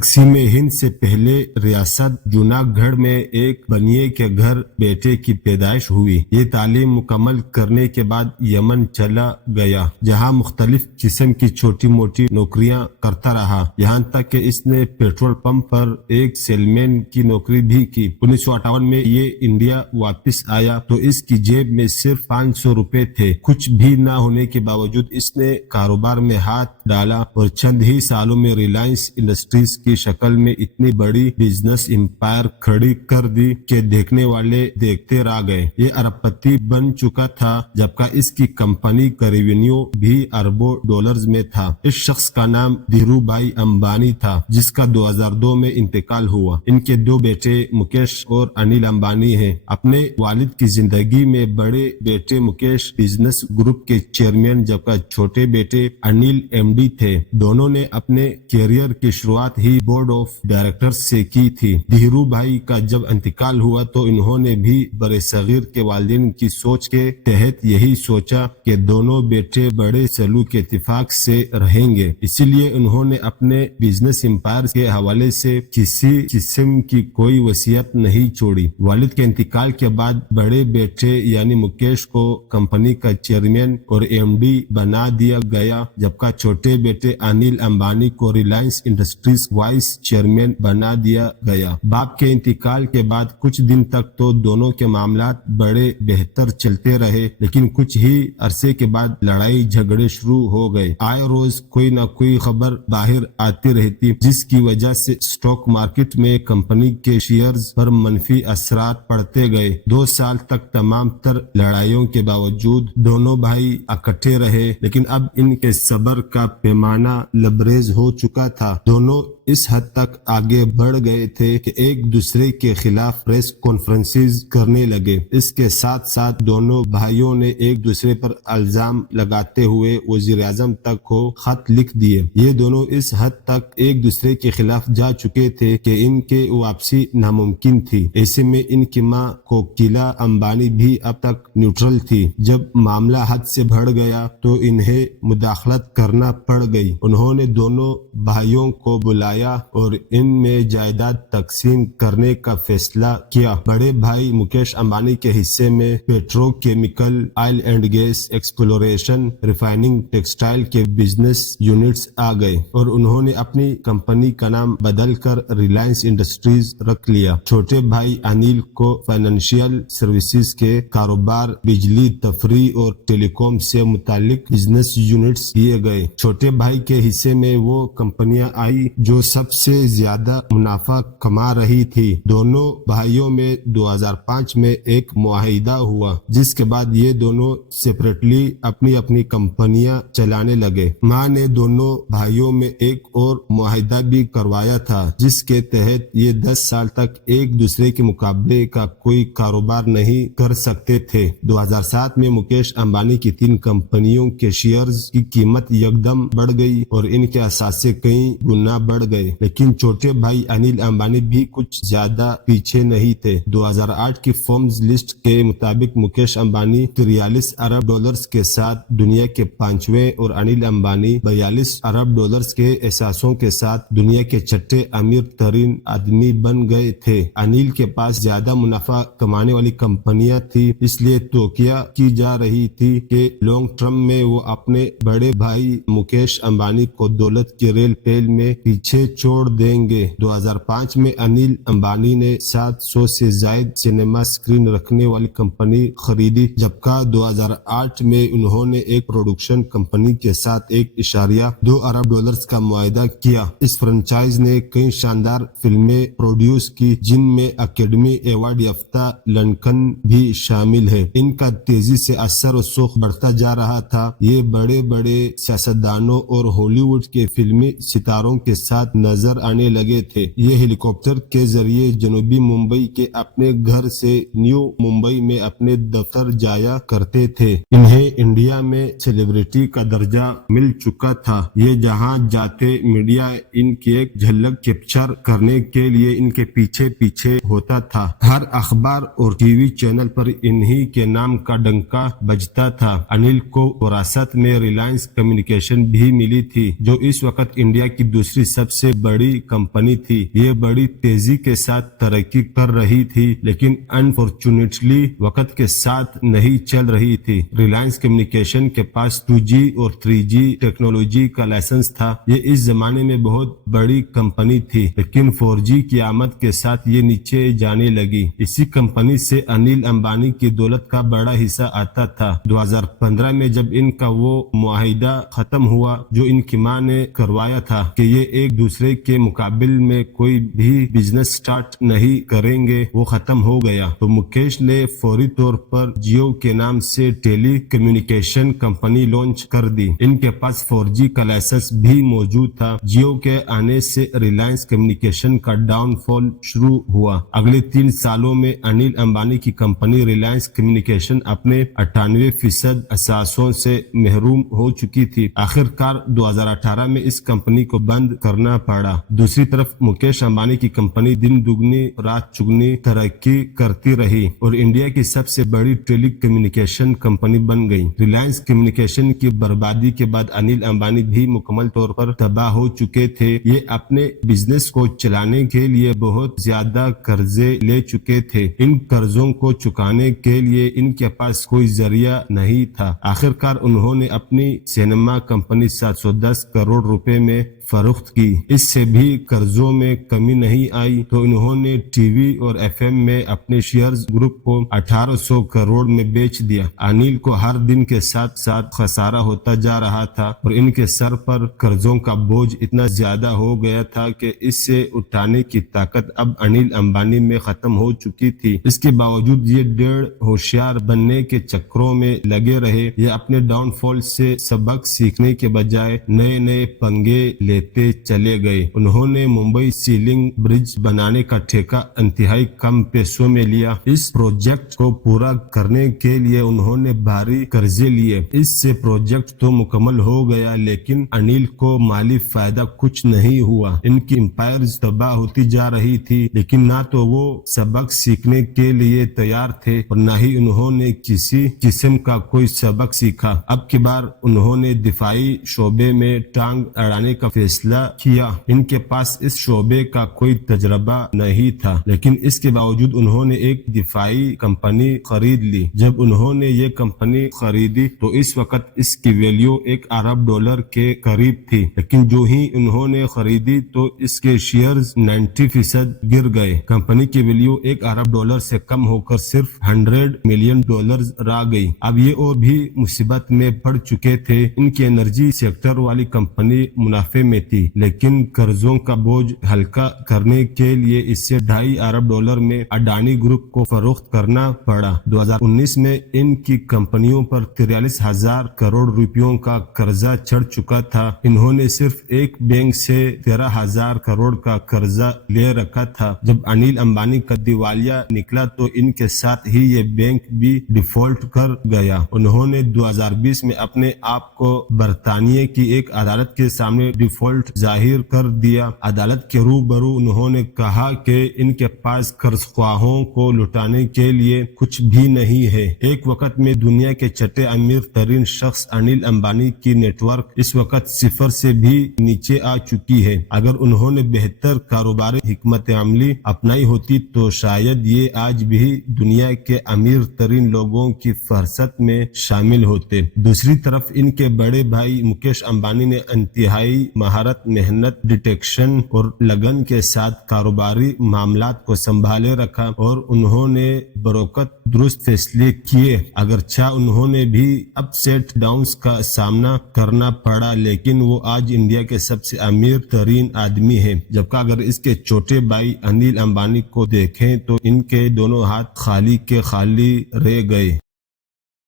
تقسیم ہند سے پہلے ریاست جوناگڑھ میں ایک بنیے کے گھر بیٹے کی پیدائش ہوئی۔ یہ تعلیم مکمل کرنے کے بعد یمن چلا گیا، جہاں مختلف قسم کی چھوٹی موٹی نوکریاں کرتا رہا، یہاں تک کہ اس نے پیٹرول پمپ پر ایک سیلمین کی نوکری بھی کی۔ 1958 میں یہ انڈیا واپس آیا تو اس کی جیب میں صرف 500 روپے تھے۔ کچھ بھی نہ ہونے کے باوجود اس نے کاروبار میں ہاتھ ڈالا اور چند ہی سالوں میں ریلائنس انڈسٹریز کی شکل میں اتنی بڑی بزنس امپائر کھڑی کر دی کہ دیکھنے والے دیکھتے رہ گئے۔ یہ ارب پتی بن چکا تھا جبکہ اس کی کمپنی کا ریونیو بھی اربوں ڈالرز میں تھا۔ اس شخص کا نام دھیرو بھائی امبانی تھا، جس کا 2002 میں انتقال ہوا۔ ان کے دو بیٹے مکیش اور انل امبانی ہیں۔ اپنے والد کی زندگی میں بڑے بیٹے مکیش بزنس گروپ کے چیئرمین جبکہ چھوٹے بیٹے انل ایم ڈی تھے۔ دونوں نے اپنے کیریئر کی شروعات ہی بورڈ آف ڈائریکٹرز سے کی تھی۔ دھیرو بھائی کا جب انتقال ہوا تو انہوں نے بھی برصغیر کے والدین کی سوچ کے تحت یہی سوچا کہ دونوں بیٹے بڑے سلوک کے اتفاق سے رہیں گے، اسی لیے انہوں نے اپنے بزنس امپائر کے حوالے سے کسی قسم کی کوئی وصیت نہیں چھوڑی۔ والد کے انتقال کے بعد بڑے بیٹے یعنی مکیش کو کمپنی کا چیئرمین اور ایم ڈی بنا دیا گیا، جبکہ چھوٹے بیٹے انل امبانی کو ریلائنس انڈسٹریز وائس چیئرمین بنا دیا گیا۔ باپ کے انتقال کے بعد کچھ دن تک تو دونوں کے معاملات بڑے بہتر چلتے رہے، لیکن کچھ ہی عرصے کے بعد لڑائی جھگڑے شروع ہو گئے۔ آئے روز کوئی نہ کوئی خبر باہر آتی رہتی، جس کی وجہ سے اسٹاک مارکیٹ میں کمپنی کے شیئرز پر منفی اثرات پڑتے گئے۔ 2 سال تک تمام تر لڑائیوں کے باوجود دونوں بھائی اکٹھے رہے، لیکن اب ان کے صبر کا پیمانہ لبریز ہو چکا تھا۔ دونوں اس حد تک آگے بڑھ گئے تھے کہ ایک دوسرے کے خلاف پریس کانفرنسز کرنے لگے۔ اس کے ساتھ ساتھ دونوں بھائیوں نے ایک دوسرے پر الزام لگاتے ہوئے وزیر اعظم تک کو خط لکھ دیے۔ یہ دونوں اس حد تک ایک دوسرے کے خلاف جا چکے تھے کہ ان کے واپسی ناممکن تھی۔ ایسے میں ان کی ماں کوکیلا امبانی بھی اب تک نیوٹرل تھی۔ جب معاملہ حد سے بڑھ گیا تو انہیں مداخلت کرنا پڑ گئی۔ انہوں نے دونوں بھائیوں کو بلایا اور ان میں جائیداد تقسیم کرنے کا فیصلہ کیا۔ بڑے بھائی مکیش امبانی کے حصے میں petrochemical, oil and gas exploration, refining, textile کے بزنس یونٹس آ گئے اور انہوں نے اپنی کمپنی کا نام بدل کر ریلائنس انڈسٹریز رکھ لیا۔ چھوٹے بھائی انل کو فائنینشیل سروسز کے کاروبار، بجلی، تفریح اور ٹیلی کام سے متعلق بزنس یونٹس دیے گئے۔ چھوٹے بھائی کے حصے میں وہ کمپنیاں آئی جو سب سے زیادہ منافع کما رہی تھی۔ دونوں بھائیوں میں 2005 میں ایک معاہدہ ہوا، جس کے بعد یہ دونوں سیپریٹلی اپنی اپنی کمپنیاں چلانے لگے۔ ماں نے دونوں بھائیوں میں ایک اور معاہدہ بھی کروایا تھا، جس کے تحت یہ 10 سال تک ایک دوسرے کے مقابلے کا کوئی کاروبار نہیں کر سکتے تھے۔ 2007 میں مکیش امبانی کی 3 کمپنیوں کے شیئرز کی قیمت یکدم بڑھ گئی اور ان کے اثاثے کئی گنا بڑھ گئے، لیکن چھوٹے بھائی انل امبانی بھی کچھ زیادہ پیچھے نہیں تھے۔ 2008 کی فوربس لسٹ کے مطابق مکیش امبانی 43 ارب ڈالرز کے ساتھ دنیا کے 5ویں اور انل امبانی 42 ارب ڈالرز کے اثاثوں کے ساتھ دنیا کے 6 امیر ترین آدمی بن گئے تھے۔ انل کے پاس زیادہ منافع کمانے والی کمپنیاں تھی، اس لیے توقع کی جا رہی تھی کہ لانگ ٹرم میں وہ اپنے بڑے بھائی مکیش امبانی کو دولت کی ریل پیل میں پیچھے چھوڑ دیں گے۔ 2005 میں انل امبانی نے 700 سے زائد سنیما سکرین رکھنے والی کمپنی خریدی، جبکہ 2008 میں انہوں نے ایک پروڈکشن کمپنی کے ساتھ 1.2 ارب ڈالرز کا معاہدہ کیا۔ اس فرنچائز نے کئی شاندار فلمیں پروڈیوس کی، جن میں اکیڈمی ایوارڈ یافتہ لنکن بھی شامل ہے۔ ان کا تیزی سے اثر و رسوخ بڑھتا جا رہا تھا۔ یہ بڑے بڑے سیاستدانوں اور ہالی ووڈ کے فلمی ستاروں کے ساتھ نظر آنے لگے تھے۔ یہ ہیلی کاپٹر کے ذریعے جنوبی ممبئی کے اپنے گھر سے نیو ممبئی میں اپنے دفتر جایا کرتے تھے۔ انہیں इंडिया में सेलिब्रिटी का दर्जा मिल चुका था। ये जहां जाते मीडिया इनकी एक झलक कैप्चर करने के लिए इनके पीछे पीछे होता था। हर अखबार और टीवी चैनल पर इन्हीं के नाम का डंका बजता था। अनिल को विरासत में रिलायंस कम्युनिकेशन भी मिली थी, जो इस वक्त इंडिया की दूसरी सबसे बड़ी कंपनी थी। ये बड़ी तेजी के साथ तरक्की कर रही थी, लेकिन अनफॉर्चुनेटली वक्त के साथ नहीं चल रही थी। रिलायंस कम्युनिकेशन के पास 2G और 3G टेक्नोलॉजी का लाइसेंस था। ये इस जमाने में बहुत बड़ी कंपनी थी, लेकिन 4G की आमद के साथ ये नीचे जाने लगी। इसी कंपनी से अनिल अंबानी की दौलत का बड़ा हिस्सा आता था। 2015 में जब इनका वो मुआहिदा खत्म हुआ जो इनकी मां ने करवाया था कि ये एक दूसरे के मुकाबिल में कोई भी बिजनेस स्टार्ट नहीं करेंगे, वो खत्म हो गया, तो मुकेश ने फौरी तौर पर जियो के नाम से टेली कम्युनिकेशन कंपनी लॉन्च कर दी। इनके पास 4G का लाइसेंस भी मौजूद था। जियो के आने से रिलायंस कम्युनिकेशन का डाउनफॉल शुरू हुआ। अगले 3 सालों में अनिल अंबानी की कंपनी रिलायंस कम्युनिकेशन अपने 98% असासों से महरूम हो चुकी थी। आखिरकार 2018 में इस कंपनी को बंद करना पड़ा। दूसरी तरफ मुकेश अंबानी की कंपनी दिन दुगनी रात चुगनी तरक्की करती रही और इंडिया की सबसे बड़ी टेली कम्युनिकेशन कंपनी बन गई। रिलायंस कम्युनिकेशन की बर्बादी के बाद अनिल अंबानी भी मुकम्मल तौर पर तबाह हो चुके थे। ये अपने बिजनेस को चलाने के लिए बहुत ज्यादा कर्जे ले चुके थे। इन कर्जों को चुकाने के लिए इनके पास कोई जरिया नहीं था। आखिरकार उन्होंने अपनी सिनेमा कंपनी 710 करोड़ रुपए में फरोख्त की। इससे भी कर्जों में कमी नहीं आई तो इन्होंने टीवी और एफएम में अपने शेयर्स ग्रुप को 1800 करोड़ में बेच दिया। अनिल को हर दिन के साथ साथ खसारा होता जा रहा था और इनके सर पर कर्जों का बोझ इतना ज्यादा हो गया था कि इससे उठाने की ताकत अब अनिल अंबानी में खत्म हो चुकी थी। इसके बावजूद ये डेढ़ होशियार बनने के चक्रों में लगे रहे। ये अपने डाउनफॉल से सबक सीखने के बजाय नए नए पंगे लेते चले गए। उन्होंने मुंबई सीलिंग ब्रिज बनाने का ठेका इंतहाई कम पैसों में लिया। इस प्रोजेक्ट को पूरा करने के लिए उन्होंने भारी कर्जे लिए। इससे प्रोजेक्ट तो मुकम्मल हो गया, लेकिन अनिल को माली फायदा कुछ नहीं हुआ। इनकी एम्पायर तबाह होती जा रही थी, लेकिन ना तो वो सबक सीखने के लिए तैयार थे और न ही उन्होंने किसी किस्म का कोई सबक सीखा। अब की बार उन्होंने दिफाई शोबे में टांग अड़ाने का फैसला किया। इनके पास इस शोबे का कोई तजर्बा नहीं था, लेकिन इसके बावजूद उन्होंने एक दिफाई कंपनी खरीद ली। जब उन्होंने ये कंपनी खरीदी तो इस वक्त इसकी वैल्यू $1 अरब के करीब थी, लेकिन जो ही उन्होंने खरीदी तो इसके शेयर्स 90% गिर गए। कंपनी की वैल्यू $1 अरब से कम होकर सिर्फ $100 मिलियन रह गई। अब ये और भी मुसीबत में पड़ चुके थे। इनकी एनर्जी सेक्टर वाली कंपनी मुनाफे में थी, लेकिन कर्जों का बोझ हल्का करने के लिए इससे $2.5 अरब में अडानी ग्रुप को फरोख्त करना पड़ा। 2019 में इनकी कंपनियों पर 43,000 करोड़ रुपयों का कर्जा चढ़ चुका था। इन्होंने सिर्फ एक बैंक से 13,000 करोड़ का कर्जा ले रखा था। जब अनिल अंबानी का दिवालिया निकला तो इनके साथ ही ये बैंक भी डिफॉल्ट कर गया। उन्होंने 2020 में अपने आप को बरतानिया की एक अदालत के सामने डिफॉल्ट जाहिर कर दिया। अदालत के रूबरू उन्होंने कहा कि इनके पास कर्जख्वाहों को लुटाने के लिए कुछ भी नहीं है। एक वक्त में दुनिया के छठे अमीर तरीन शख्स अनिल अंबानी की नेटवर्क इस वक्त 0 से भी नीचे आ चुकी है। अगर उन्होंने बेहतर कारोबारी हिकमत अमली अपनाई होती तो शायद ये आज भी दुनिया के अमीर तरीन लोगों की फहरस्त में शामिल होते। दूसरी तरफ इनके बड़े भाई मुकेश अंबानी ने इंतहाई महारत, मेहनत, डिटेक्शन और लगन के साथ कारोबारी मामलात को संभाले रखा और उन्होंने बरोकत दुरुस्त फैसले किए। अगरचा उन्होंने भी अपसेट डाउन्स का सामना करना पड़ा, लेकिन वो आज इंडिया के सबसे अमीर तरीन आदमी है। जबकि अगर इसके छोटे भाई अनिल अंबानी को देखें तो इनके दोनों हाथ खाली के खाली रह गए।